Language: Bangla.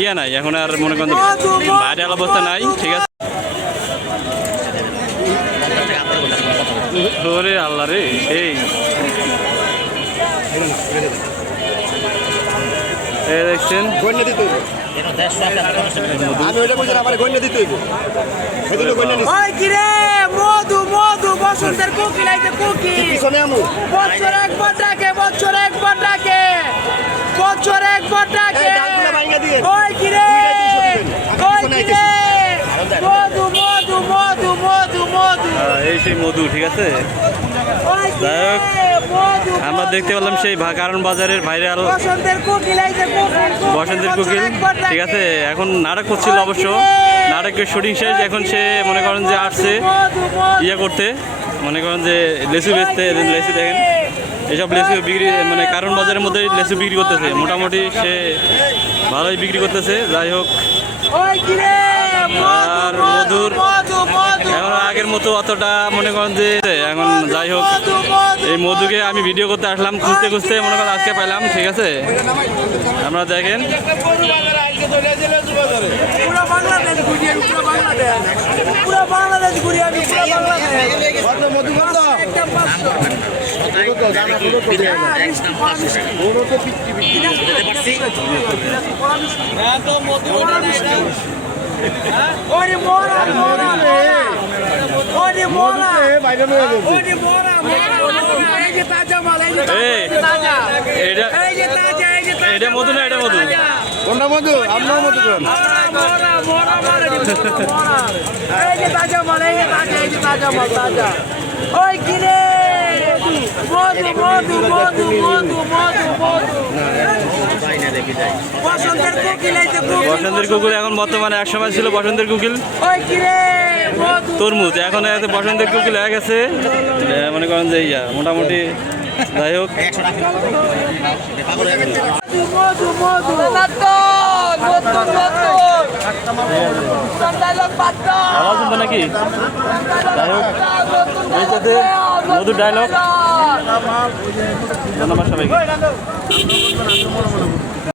ইয়ে নাই এখন আর মনে করেন ভাইরাল অবস্থা নাই ঠিক আছে। ওরে আল্লাহ রে সেই। দেখছেন? আমি ওইটা বলছি আমার দিতে হইব। মধু মধু বসন্তের পিছনে আমু? বছর একবার ডাকে বছর একবার ডাকে বছর একবার ডাকে কিরে মধু মধু মধু মধু মধু এই সেই মধু ঠিক আছে? যাই হোক, আমরা দেখতে পেলাম সেই কারণ বাজারের ভাইরাল বসন্তের কোকিল। ঠিক আছে? এখন নাটক করছিল অবশ্য। নাটকের শুটিং শেষ এখন সে মনে করেন যে আসছে। ইয়ে করতে। মনে করেন যে লেসু বেচতে লেসু দেখেন। এসব লেসু বিক্রি মানে কারণ বাজারের মধ্যে লেসু বিক্রি করতেছে। মোটামুটি সে ভালোই বিক্রি করতেছে যাই হোক। আর মধুর মধু মধু। এখন আগের মতো অতটা মনে করেন যে এখন যাই হোক এই মধুকে আমি ভিডিও করতে আসলাম খুঁজতে খুঁজতে মনে করেন আজকে পাইলাম ঠিক আছে? আপনারা দেখেন। পুরো বাংলাদেশ মিষ্টি। কড়া মিষ্টি। ওরে মোরা, মোরা, মোরা। ওরে ওরে মোরা, মোরা, মোরা। এই যে তাজা মাল, এই যে তাজা। এটা এই যে তাজা, এই যে তাজা এটা মধু না, এটা মধু? কোনটা মধু আপনার মধু কোন মোরা, মোরা, মোরা মোরা, মোরা। এই যে তাজা মাল, এই যে তাজা, এই যে তাজা মাল, তাজা। ওই কিরে বসন্তের কুকুর এখন বর্তমানে এক সময় ছিল বসন্তের কুকিল। তরমুজ এখন এত বসন্তের কুকিল হয়ে গেছে। মনে করেন যে ইয়া মোটামুটি যাই হোক। নাকি? যাই হোক। মধুর ডায়লগ